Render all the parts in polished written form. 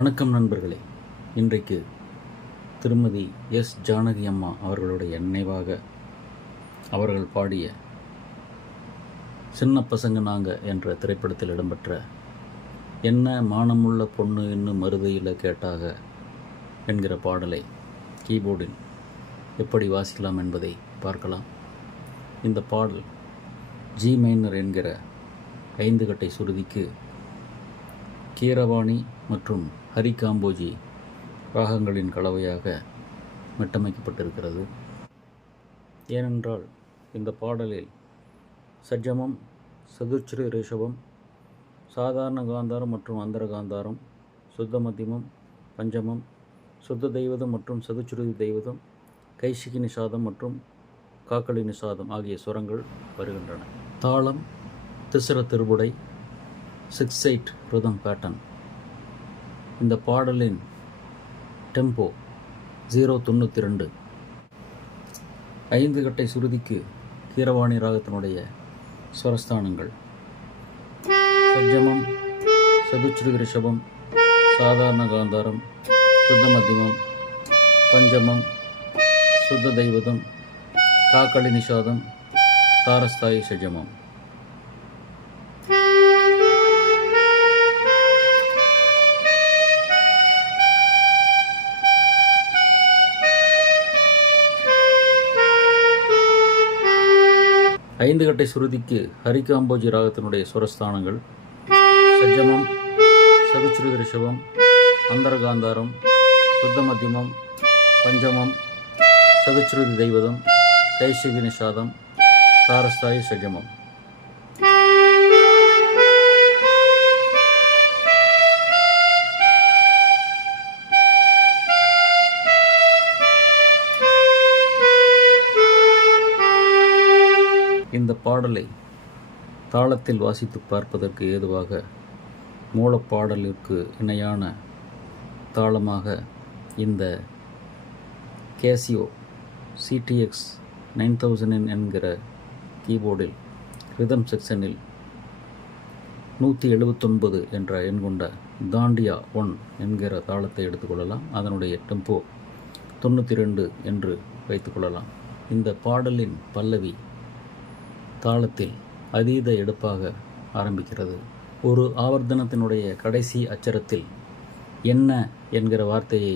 வணக்கம் நண்பர்களே. இன்றைக்கு திருமதி எஸ் ஜானகி அம்மா அவர்களுடைய நினைவாக அவர்கள் பாடிய சின்ன பசங்க நாங்க என்ற திரைப்படத்தில் இடம்பெற்ற என்ன மானமுள்ள பொண்ணு இன்னும் மருதையில் கேட்டாக என்கிற பாடலை கீபோர்டில் எப்படி வாசிக்கலாம் என்பதை பார்க்கலாம். இந்த பாடல் ஜி மைனர் என்கிற 5 கட்டை சுருதிக்கு கீரவாணி மற்றும் ஹரி காம்போஜி ராகங்களின் கலவையாக மெட்டமைக்கப்பட்டிருக்கிறது. ஏனென்றால் இந்த பாடலில் சஜ்ஜமம், சதுர்ச்ரி ரிஷபம், சாதாரண காந்தாரம் மற்றும் அந்தர காந்தாரம், சுத்த மத்தியமம், பஞ்சமம், சுத்த தெய்வதம் மற்றும் சதுச்சுருதி தெய்வதம், கைசிகி நிஷாதம் மற்றும் காக்களி நிஷாதம் ஆகிய சுரங்கள் வருகின்றன. தாளம் திசர திருபுடை 6/8 ரிதம் பேட்டர்ன். இந்த பாடலின் டெம்போ 0:92. 5 கட்டை சுருதிக்கு கீரவாணி ராகத்தினுடைய ஸ்வரஸ்தானங்கள் சஜ்ஜமம், சதுச்சுருதி ரிஷபம், சாதாரண காந்தாரம், சுத்த மத்தியமம், பஞ்சமம், சுத்த தெய்வதம், காக்களி நிஷாதம், தாரஸ்தாயி சஜ்ஜமம். ஐந்து கட்டை சுருதிக்கு ஹரி காம்போஜி ராகத்தினுடைய சுரஸ்தானங்கள் சஜ்ஜமம், சதுச்சுருதி ரிஷபம், அந்தர காந்தாரம், சுத்த மத்தியமம், பஞ்சமம், சதுச்சுருதி தெய்வதம், கைசிகி நிஷாதம், தாரஸ்தாயி சஜ்ஜமம். இந்த பாடலை தாளத்தில் வாசித்து பார்ப்பதற்கு ஏதுவாக மூலப்பாடலிற்கு இணையான தாளமாக இந்த கேசியோ CTX 9000 என்கிற கீபோர்டில் ரிதம் செக்ஷனில் 179 என்ற எண் கொண்ட தாண்டியா 1 என்கிற தாளத்தை எடுத்துக்கொள்ளலாம். அதனுடைய டெம்போ 92 என்று வைத்துக்கொள்ளலாம். இந்த பாடலின் பல்லவி தாளத்தில் அதீத எடுப்பாக ஆரம்பிக்கிறது. ஒரு ஆவர்த்தனத்தினுடைய கடைசி அச்சரத்தில் என்ன என்கிற வார்த்தையை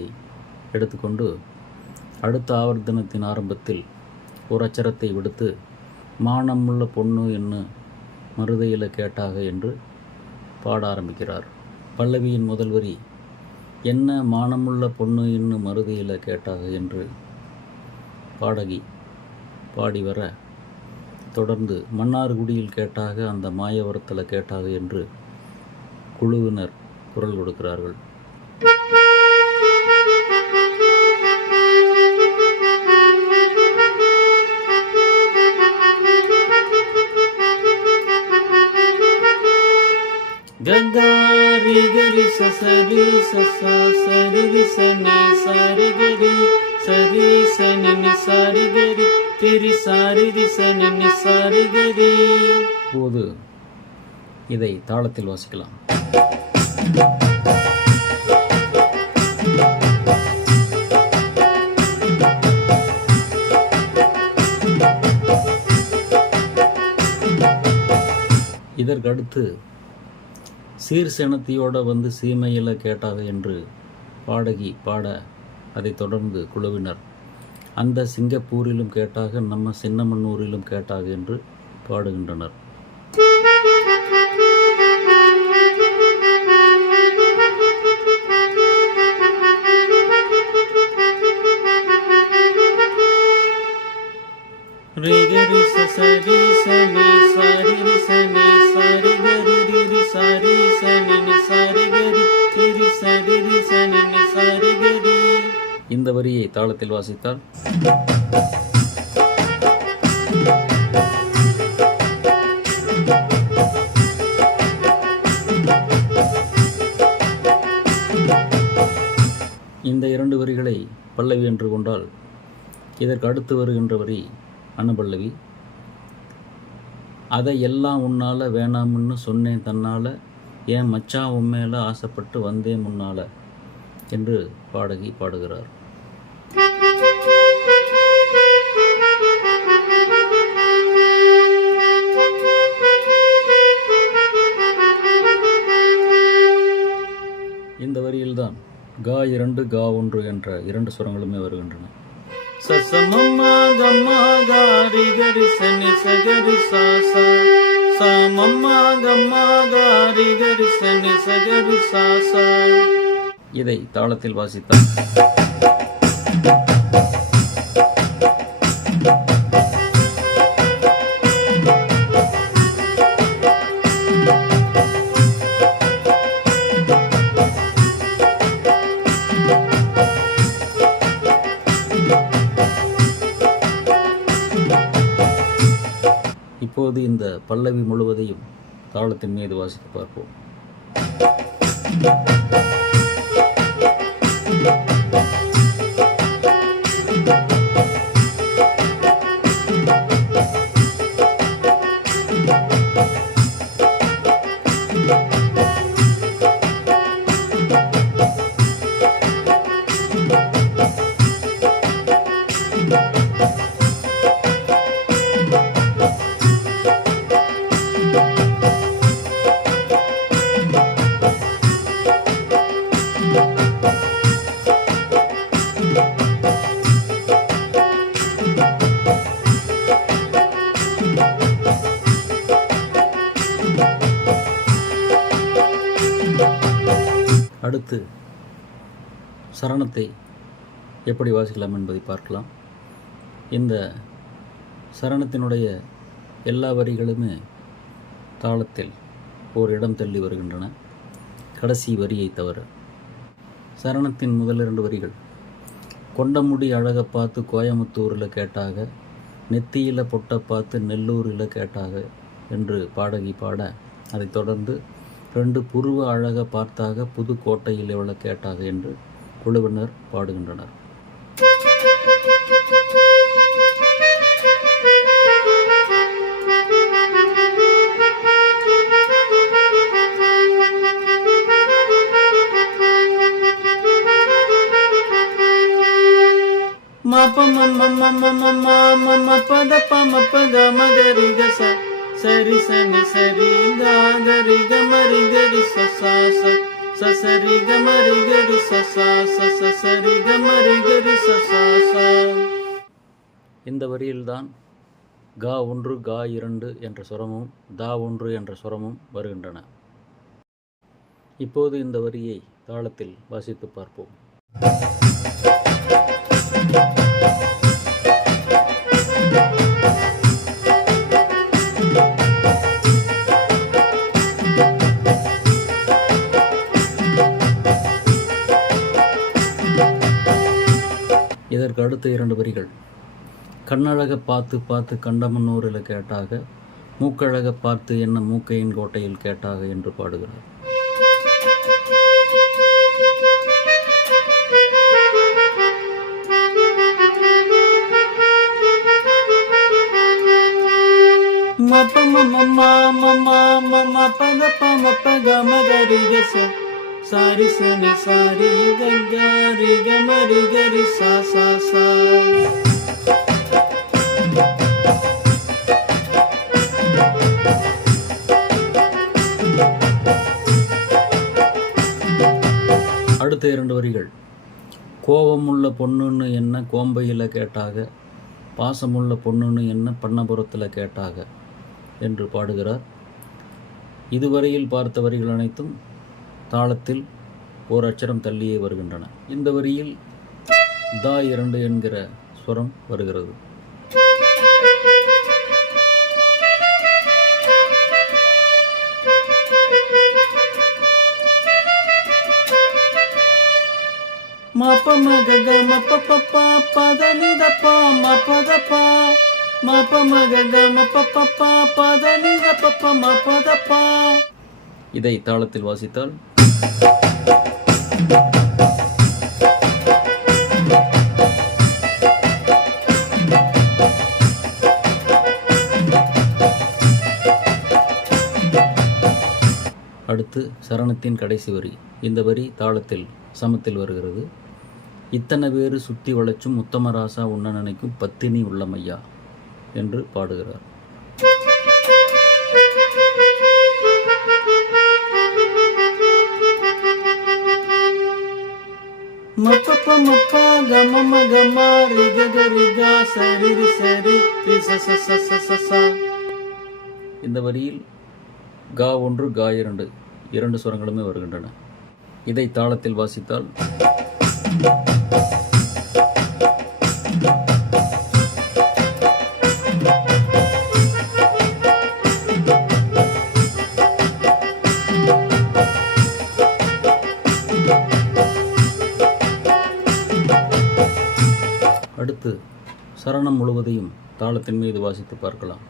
எடுத்துக்கொண்டு அடுத்த ஆவர்த்தனத்தின் ஆரம்பத்தில் ஒரு அச்சரத்தை விடுத்து மானமுள்ள பொண்ணு என்ன மருதையில் கேட்டாக என்று பாட ஆரம்பிக்கிறார். பல்லவியின் முதல் வரி என்ன மானமுள்ள பொண்ணு இன்னும் மருதையில் கேட்டாக என்று பாடகி பாடி வர, தொடர்ந்து மன்னார்குடியில் கேட்டாக, அந்த மாயவரத்தில் கேட்டாக என்று குழுவினர் குரல் கொடுக்கிறார்கள். கரி கரி சரி சசா சரி சனி சரி கரி சரி சனி சரி கரி திரி சாரி சனி சரி கரி. இப்போது இதை தாளத்தில் வாசிக்கலாம். இதற்கடுத்து சீர்செனத்தியோட வந்து சீமையில் கேட்டாக என்று பாடகி பாட, அதைத் தொடர்ந்து குழுவினர் அந்த சிங்கப்பூரிலும் கேட்டாக, நம்ம சின்னமன்னூரிலும் கேட்டாக என்று பாடுகின்றனர். இந்த வரியை தாளத்தில் வாசித்தால் இந்த 2 வரிகளை பல்லவி என்று கொண்டால், இதற்கு அடுத்து வருகின்ற வரி அனுபல்லவி. அதை எல்லாம் உன்னால் வேணாம்னு சொன்னேன் தன்னால், என் மச்சான் உண்மையில் ஆசைப்பட்டு வந்தேன் முன்னால் என்று பாடகி பாடுகிறார். இந்த வரியில்தான் கா 2 கா 1 என்ற 2 சுரங்களுமே வருகின்றன. சசமம்மா கம்மா காரி கரி சனி சகரி சாசா சமம்மா கம்மா காரி கரி சனி சகரி சாசா. இதை தாளத்தில் வாசித்தால் இப்போது இந்த பல்லவி முழுவதையும் தாளத்தின் மீது வாசித்து பார்ப்போம். அடுத்து சரணத்தை எப்படி வாசிக்கலாம் என்பதை பார்க்கலாம். இந்த சரணத்தினுடைய எல்லா வரிகளுமே தாளத்தில் ஒரு இடம் தள்ளி வருகின்றன, கடைசி வரியை தவிர. சரணத்தின் முதல் 2 வரிகள் கொண்டமுடி அழகை பார்த்து கோயமுத்தூரில் கேட்டாக, நெத்தியில் பொட்டை பார்த்து நெல்லூரில் கேட்டாக என்று பாடகி பாட, அதைத் தொடர்ந்து 2 புருவ அழக பார்த்தாக புதுக்கோட்டையில் எவ்வளோ கேட்டாக என்று குழுவினர் பாடுகின்றனர். சரி சனி சரி கரி கமரி கரி சசா சசரி கமரி கரி சசா சசரி கமரி கரி சசா. இந்த வரியில்தான் கா 1 கா 2 என்ற சுரமும் தா 1 என்ற சுரமும் வருகின்றன. இப்போது இந்த வரியை தாளத்தில் வாசித்து பார்ப்போம். இதற்கு அடுத்த 2 வரிகள் கண்ணழக பார்த்து பார்த்து கண்டமன்னூரில் கேட்டாக, மூக்கழக பார்த்து என்ன மூக்கையின் கோட்டையில் கேட்டாக என்று பாடுகிறார். சாரி சனி சாரி கரி கமரி கரி சா சா சா. அடுத்த 2 வரிகள் கோபமுள்ள பொண்ணுன்னு என்ன கோம்பையில் கேட்டாக, பாசமுள்ள பொண்ணுன்னு என்ன பண்ணபுரத்தில் கேட்டாக என்று பாடுகிறார். இதுவரையில் பார்த்த வரிகள் அனைத்தும் தாளத்தில் ஓர் அச்சரம் தள்ளியே வருகின்றன. இந்த வரியில் தா 2 என்கிற ஸ்வரம் வருகிறது. இதை தாளத்தில் வாசித்தால் அடுத்து அடுத்து சரணத்தின் கடைசி வரி. இந்த வரி தாளத்தில் சமத்தில் வருகிறது. இத்தனை பேரு சுற்றி வளைச்சும் உத்தமராசா உண்ண நினைக்கும் பத்தினி உள்ளமையா என்று பாடுகிறார். மப்பப்ப மப்பா கமம கமா ரிக ரிகா சரி சரி ரிசசசசசசா. இந்த வரியில் கா 1 கா 2 இரண்டு சுரங்களுமே வருகின்றன. இதை தாளத்தில் வாசித்தால் அடுத்து சரணம் முழுவதையும் தாளத்தின் மீது வாசித்து பார்க்கலாம்.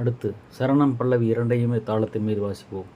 அடுத்து சரணம் பல்லவி இரண்டையுமே தாளத்தின் மீது வாசிப்போம்.